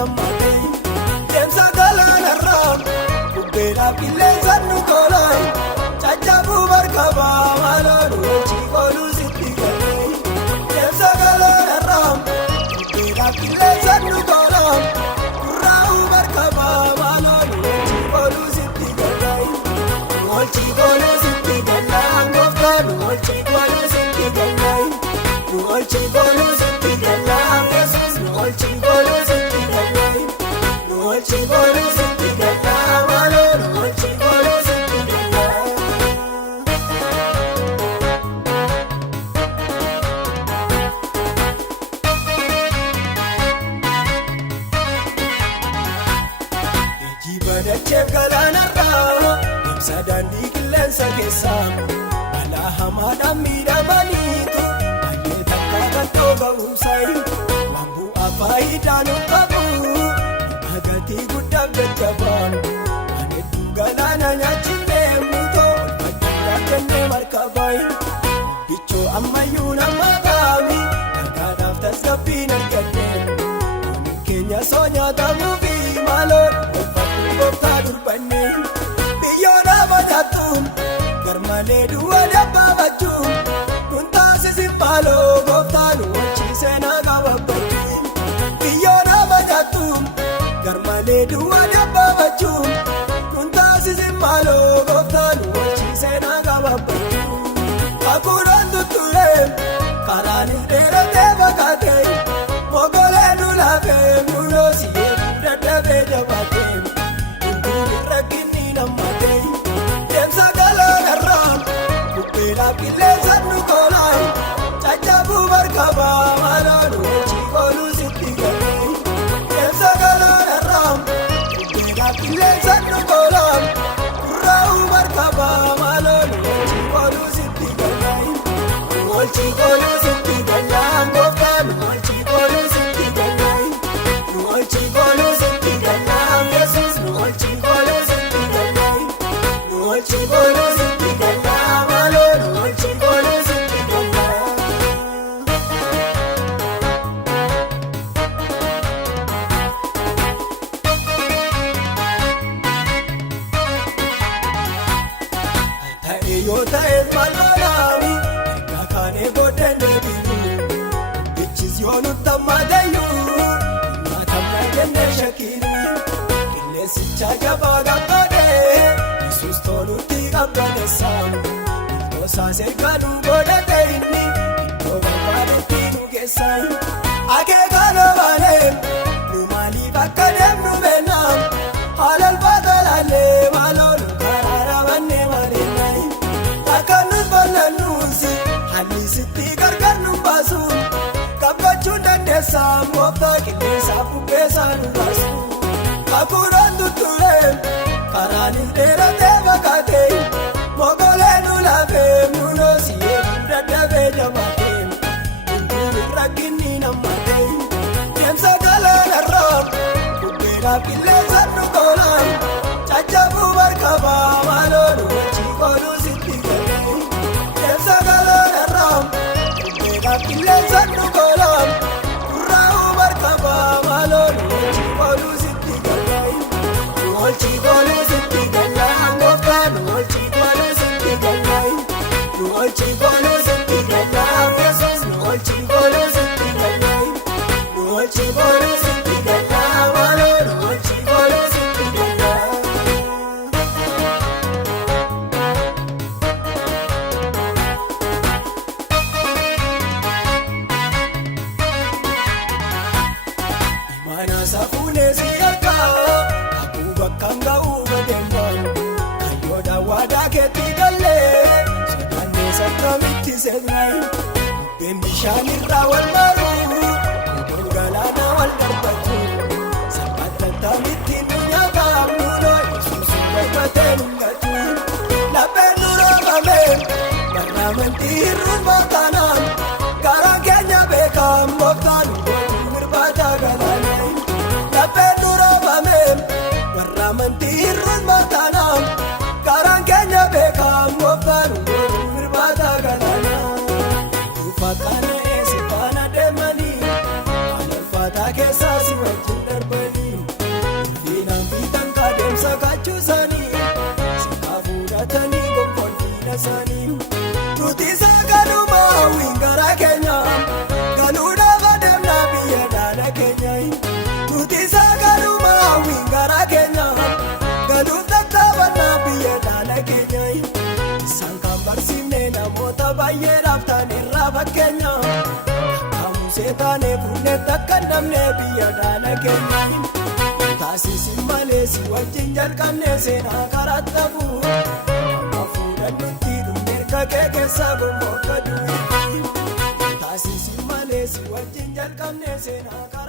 namate Demsa galaanarraan Bubbeedhaaf qilleensaan nu koolaa Caccabuu markaba maloon wajji kooluu sitti galee Demsa galaanarraan Bubbeedhaaf qilleensaan nu koolaa Gurraa'uu markaba maloon wajji kooluu sitti galee Wajji kooluu sitti galee Ngoftaan wajji kooluu sitti galee Wajji kooluu sitti galee Yesuus wajji kooluu sitti galee Wajji kooluu sitti galee maloon wajji kooluu sitti galee Ejiibadacheef galaanarraa Ibsa daandii qilleensa keessaa Balaa hamaadhaan miidhamaniitu Baay'ee takka kan dhoobamuusaayi Waan bu'aa faayidaa nu qabu Dhagatii guddaaf jajjabaan Waan hedduu galaana nyaachinee mutoo Olfaddaa kennee markabaayi Bichoo ammayyuu nama qaami Dhagaadhaaf tasgabbiin argannee Waan keenya soo nyaatamuufi maloon Olfaddaa gooftaa durbannee Biyyoodha badaatuun Garmalee du'a dabbaabachuun Kun taasisin maaloo gooftaan wajjisee na qababbachuun Biyyoodha badaatuun Garmalee du'a dabbaabachuun Kun taasisin maaloo gooftaan wajjisee na qababbachuun Hakuudhaan tutturee karaan dheeratee fakkaatee Mogolee nu laafee nunoo si'ee dadhabee jabaatee Hinduun rakkinni nammatee Demsa galaanarraan Bubbeedhaaf qilleensaan nu koolaa Caccabuu markaba maloon wajji kooluu sitti galee Demsa galaanarraan Bubbeedhaaf qilleensaan nu koolaa Gurraa'uu markaba maloon wajji kooluu sitti galee Wajji kooluu sitti galee Ngoftaan wajji kooluu sitti galee Wajji kooluu sitti galee Yesuus wajji kooluu sitti galee Wajji kooluu sitti galee maloon wajji kooluu sitti galee Ta'e yoo ta'eef maloolaami Ergaa kaanee booddeen deebiinu Bichis yoo nutti ammaatayyuu Nyaatamna jennee shakiinu Qilleensicha jabaa gammadee Yesuus tolutti qabbaneessaamu Iltoosaas ergaa nu godhatee inni Iddoo barbaadetti nu geessaayi Akeekaa loobalee Nu maaliif akka deemnu beennaa Haala ulfaata laallee maloon karaa rabannee mareenaayi Akka nus bal'annuunsi Haalli sitti gargar nu baasuun Qabbachuun dandeessaa Gooftaa qilleensaa bubbeessaa nu baasuun Hakuudhaan tutturee karaan dheeratee fakkaatee Mogolee nu laafee nunoo si'ee dadhabee jabaatee Hinduun rakkinni nammatee Demsa galaanarraa Bubbeedhaaf qilleensaan nu koolaa Caccabuu markaba maloon wajji kooluu sitti galee Demsa galaanarraa Bubbeedhaaf qilleensaan nu koolaa Gurraa'uu markaba maloon wajji kooluu sitti galee Wajji kooluu sitti galee Ngoftaan wajji kooluu sitti galee Wajji kooluu sitti galee Yesuus wajji kooluu sitti galee Wajji kooluu sitti galee maloon wajji kooluu sitti galee Imaana safuunee si argaa Kakuu bakkaan ga'uu badeemaan Ayyoodhaan waadaa keetti galee Sodaannee sakkamitti seennaayi Bubbeen bishaanirraa wal maruu Odoon galaanaa wal darbatu Salphaatti tamitti nu nyaataa Nuunoo Yesuus darbatee nu gatu Lapheen nu roobamee Barra amantii hir'uun baataanaan Karaan keenya beekaa Gooftaan godhuu mirbaata galaanaa Lapheen nu roobamee Barra amantii hir'uun baataanaan Karaan keenya beekaa Gooftaan godhuu mirbaata galaanaa Dhufa kana eessa faana deemanii Haala ulfaataa keessaa si wajjin darbanii baratanii gonfolfiina isaanii. Nuti sagalumaa hawwiin gara keenya galuudhaaf adeemnaa biyya dhaala keenya. Nuti sagalumaa hawwiin gara keenya galuuf tattaafannaa biyya dhaala keenya. Isaan kan barsiifne namoota baay'eedhaaf ta'anirraa fakkeenya. Kaamusee taanee fuunee takka hin dhabne biyya dhaala keenya. Taasisin malee si wajjin jalqabnee seenaa karattafu. Amma fuudhan nuti dhumne kakee keessaa gonfoo akka du'e. Taasisin malee si wajjin jalqabnee seenaa karattafu.